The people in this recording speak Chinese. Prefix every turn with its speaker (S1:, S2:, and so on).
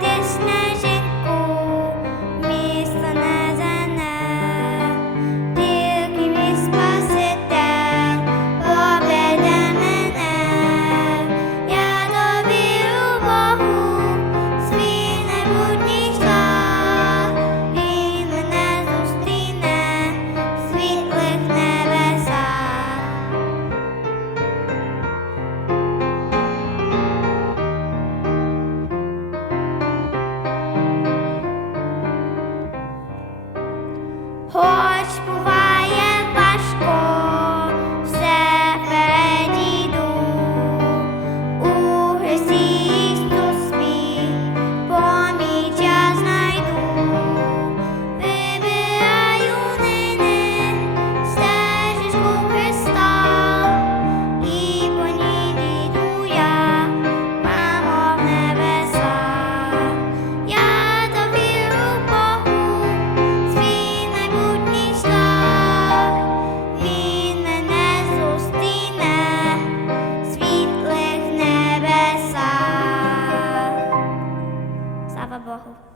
S1: this now. 嗨 Woche.